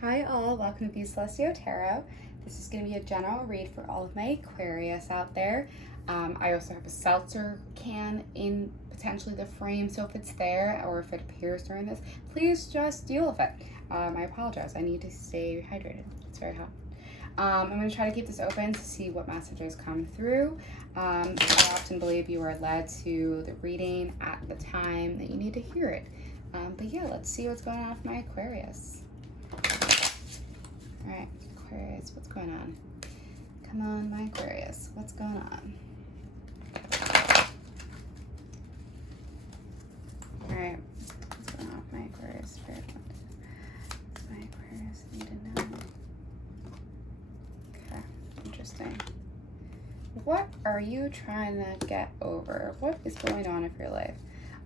Hi all, welcome to the Celestial Tarot. This is going to be a general read for all of my Aquarius out there. I also have a seltzer can in potentially the frame, so if it's there or if it appears during this, please just deal with it. I apologize, I need to stay hydrated. It's very hot. I'm going to try to keep this open to see what messages come through. I often believe you are led to the reading at the time that you need to hear it. But yeah, let's see what's going on with my Aquarius. All right, Aquarius, what's going on? Come on, my Aquarius, what's going on? All right, what's going on with my Aquarius? Spirit, what does my Aquarius need to know? Okay, interesting. What are you trying to get over? What is going on in your life?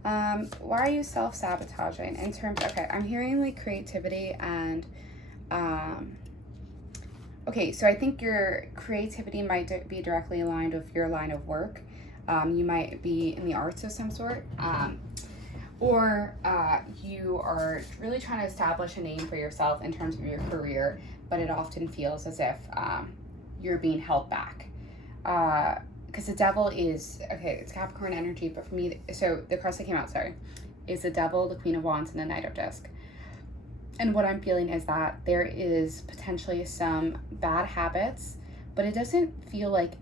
Why are you self-sabotaging in terms, okay, I'm hearing like creativity and, okay, so I think your creativity might be directly aligned with your line of work. You might be in the arts of some sort, or you are really trying to establish a name for yourself in terms of your career, but it often feels as if you're being held back. Because the devil is, okay, it's Capricorn energy, but for me, so the cards that came out, sorry, is the devil, the Queen of Wands, and the Knight of Disc. And what I'm feeling is that there is potentially some bad habits, but it doesn't feel like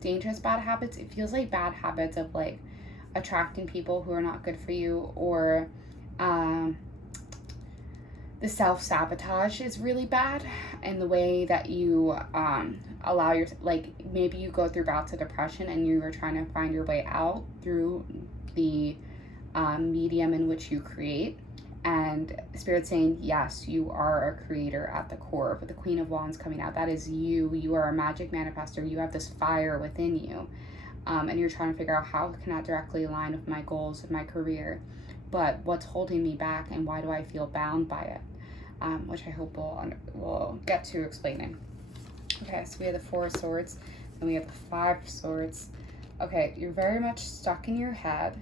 dangerous bad habits. It feels like bad habits of like attracting people who are not good for you, or the self-sabotage is really bad in the way that you allow your, like maybe you go through bouts of depression and you are trying to find your way out through the medium in which you create. And Spirit's saying, yes, you are a creator at the core. But the Queen of Wands coming out, that is you. You are a magic manifester. You have this fire within you. And you're trying to figure out how can I directly align with my goals of my career. But what's holding me back and why do I feel bound by it? Which I hope we'll get to explaining. Okay, so we have the Four of Swords and we have the Five of Swords. Okay, you're very much stuck in your head.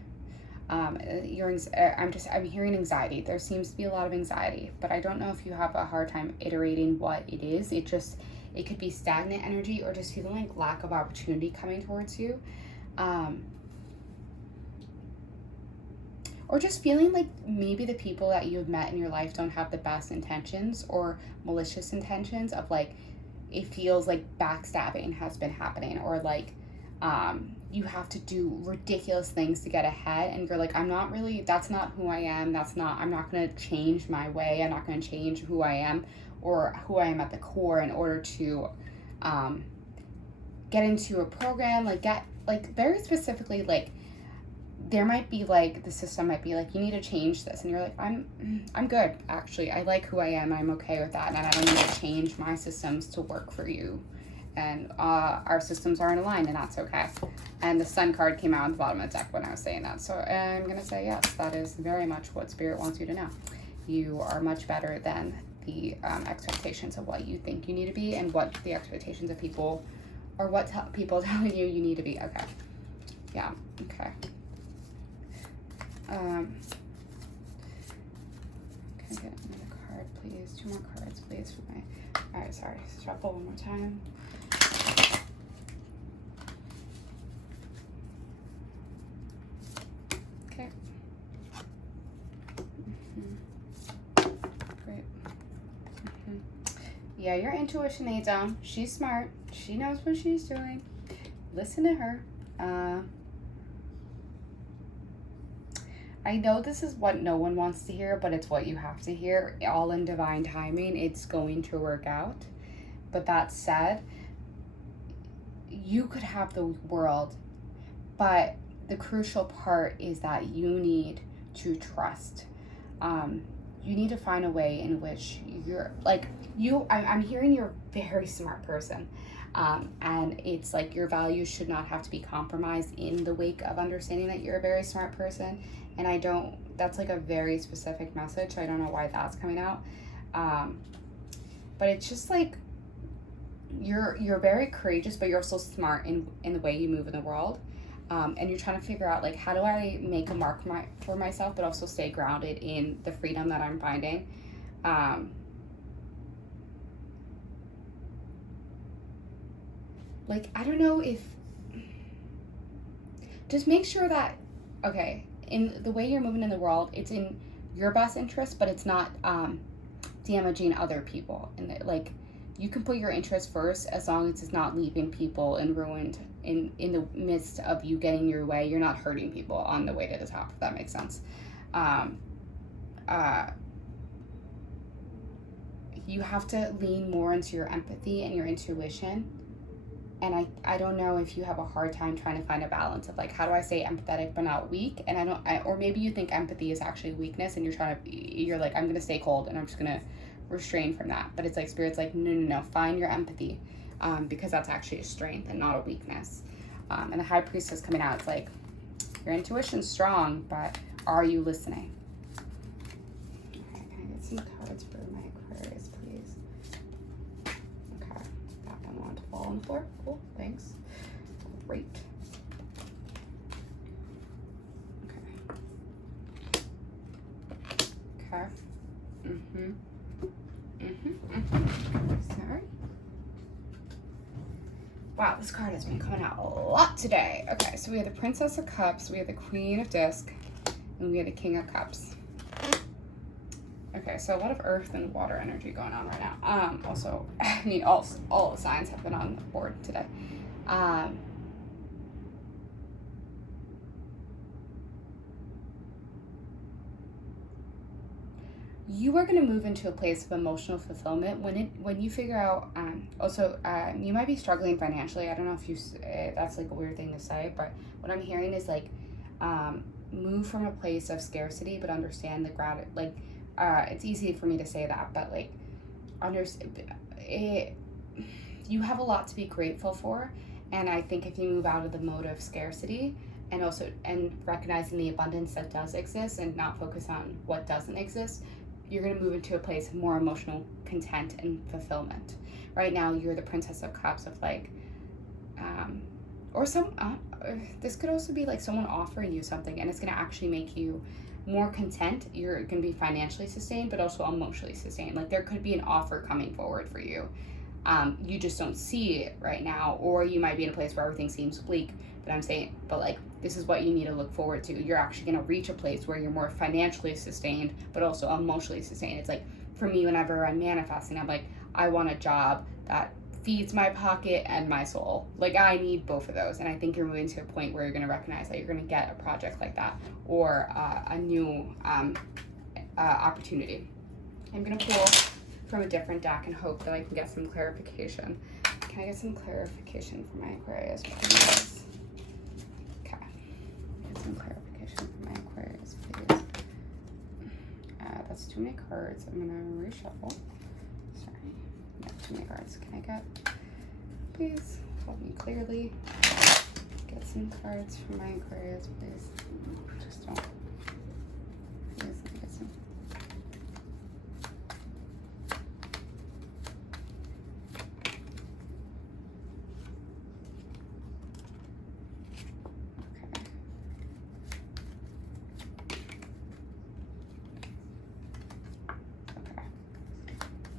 I'm hearing anxiety. There seems to be a lot of anxiety, but I don't know if you have a hard time iterating what it is. It could be stagnant energy or just feeling like lack of opportunity coming towards you. Or just feeling like maybe the people that you've met in your life don't have the best intentions or malicious intentions of like, it feels like backstabbing has been happening, or like, you have to do ridiculous things to get ahead and you're like, that's not who I am. I'm not going to change my way. I'm not going to change who I am or who I am at the core in order to, get into a program, like very specifically, like, there might be like, the system might be like, you need to change this. And you're like, I'm good. Actually, I like who I am. I'm okay with that. And I don't need to change my systems to work for you. And our systems aren't aligned, and that's okay. And the Sun card came out on the bottom of the deck when I was saying that. So I'm going to say, yes, that is very much what Spirit wants you to know. You are much better than the expectations of what you think you need to be and what the expectations of people, or what people telling you need to be. Okay. Yeah. Okay. Can I get another card, please? 2 more cards, please, for my... All right, sorry. Shuffle one more time. Okay. Great. Yeah, your intuition aids on. She's smart. She knows what she's doing. Listen to her. I know this is what no one wants to hear, but it's what you have to hear. All in divine timing, it's going to work out. But that said, you could have the world, but the crucial part is that you need to trust. You need to find a way in which you're like, I'm hearing you're a very smart person. And it's like your values should not have to be compromised in the wake of understanding that you're a very smart person. And that's like a very specific message. I don't know why that's coming out. But it's just like, you're very courageous, but you're also smart in the way you move in the world. And you're trying to figure out like, how do I make a mark for myself, but also stay grounded in the freedom that I'm finding. like, I don't know if, just make sure that, okay, in the way you're moving in the world, it's in your best interest, but it's not damaging other people. And like, you can put your interest first as long as it's not leaving people and ruined in the midst of you getting your way. You're not hurting people on the way to the top, if that makes sense. You have to lean more into your empathy and your intuition. And I don't know if you have a hard time trying to find a balance of like, how do I stay empathetic but not weak? And or maybe you think empathy is actually weakness and you're like, I'm going to stay cold and I'm just going to refrain from that. But it's like, Spirit's like, no, find your empathy, because that's actually a strength and not a weakness. And the High Priestess coming out, it's like, your intuition's strong, but are you listening? Okay, can I get some cards for my Aquarius, please? Okay, that one wanted to fall on the floor. Cool, thanks. Great. Okay. Sorry. Wow, this card has been coming out a lot today. Okay, so we have the Princess of Cups, we have the Queen of Disc, and we have the King of Cups. Okay, so a lot of earth and water energy going on right now. Also, I mean, all the signs have been on the board today. You are going to move into a place of emotional fulfillment when you figure out, you might be struggling financially. I don't know if you, that's like a weird thing to say, but what I'm hearing is like, move from a place of scarcity, but understand the gratitude. Like, it's easy for me to say that, but like, you have a lot to be grateful for. And I think if you move out of the mode of scarcity and recognizing the abundance that does exist and not focus on what doesn't exist, you're going to move into a place of more emotional content and fulfillment. Right now, you're the Princess of Cups of like, this could also be like someone offering you something and it's going to actually make you more content. You're going to be financially sustained, but also emotionally sustained. Like there could be an offer coming forward for you. You just don't see it right now, or you might be in a place where everything seems bleak, but like, this is what you need to look forward to. You're actually going to reach a place where you're more financially sustained, but also emotionally sustained. It's like, for me, whenever I'm manifesting, I'm like, I want a job that feeds my pocket and my soul. Like, I need both of those. And I think you're moving to a point where you're going to recognize that you're going to get a project like that, or a new opportunity. I'm going to pull from a different deck and hope that I can get some clarification. Can I get some clarification for my Aquarius, please? Okay. Get some clarification for my Aquarius, please. That's too many cards. I'm gonna reshuffle. Sorry. No, too many cards. Can I get, please help me clearly get some cards for my Aquarius, please? Just don't. Please, let me get some.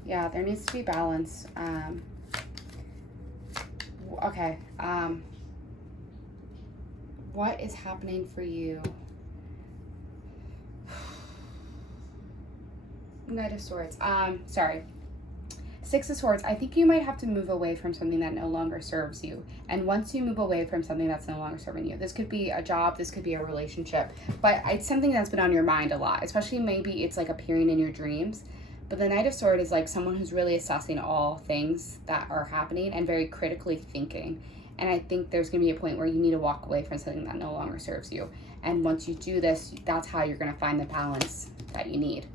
Yeah, there needs to be balance. Okay. What is happening for you? Knight of Swords. Sorry. Six of Swords. I think you might have to move away from something that no longer serves you. And once you move away from something that's no longer serving you, this could be a job, this could be a relationship, but it's something that's been on your mind a lot, especially maybe it's like appearing in your dreams. But the Knight of Swords is like someone who's really assessing all things that are happening and very critically thinking. And I think there's going to be a point where you need to walk away from something that no longer serves you. And once you do this, that's how you're going to find the balance that you need.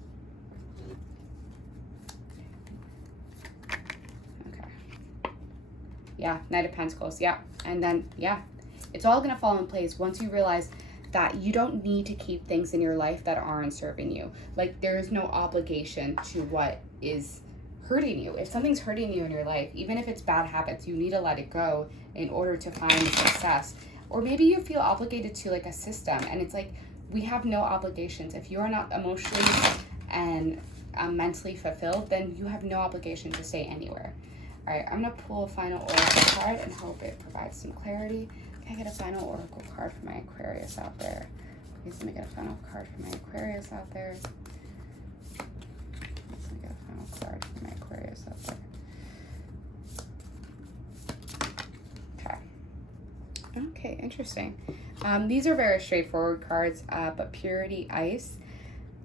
Okay. Yeah, Knight of Pentacles. Yeah. And then, yeah, it's all going to fall in place once you realize that you don't need to keep things in your life that aren't serving you. Like, there is no obligation to what is hurting you. If something's hurting you in your life, even if it's bad habits, you need to let it go in order to find success. Or maybe you feel obligated to like a system, and it's like, we have no obligations. If you are not emotionally and mentally fulfilled, then you have no obligation to stay anywhere. All right, I'm gonna pull a final oracle card and hope it provides some clarity. Can I get a final oracle card for my Aquarius out there? Please let me get a final card for my Aquarius out there. Let me get a final card for my Aquarius out there. Okay. Okay, interesting. These are very straightforward cards, but Purity Ice.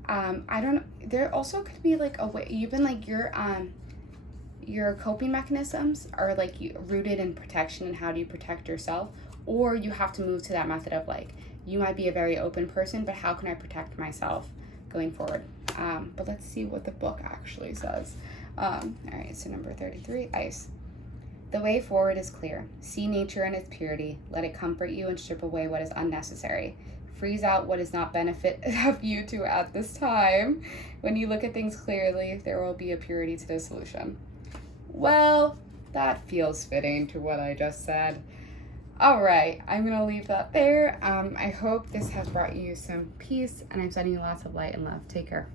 I don't know. There also could be like a way, even like your coping mechanisms are like rooted in protection and how do you protect yourself, or you have to move to that method of like, you might be a very open person, but how can I protect myself going forward? But let's see what the book actually says. All right, so number 33, Ice. The way forward is clear. See nature in its purity. Let it comfort you and strip away what is unnecessary. Freeze out what is not benefit of you to at this time. When you look at things clearly, there will be a purity to the solution. Well, that feels fitting to what I just said. All right, I'm gonna leave that there. I hope this has brought you some peace, and I'm sending you lots of light and love. Take care.